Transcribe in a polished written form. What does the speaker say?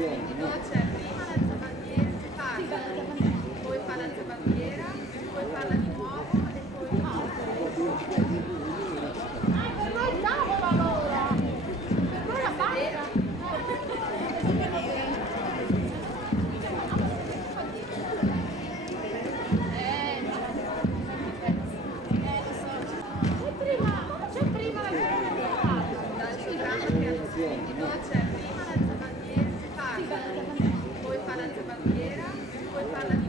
c'è prima l'alzabandiera, parla, poi fa l'alzabandiera, poi parla di nuovo e poi Ma il tavolo allora! Per noi la pasta! C'è prima la dal programma che hanno sentito c'è prima l'alzabandiera, parla, poi fa l'alzabandiera, poi parla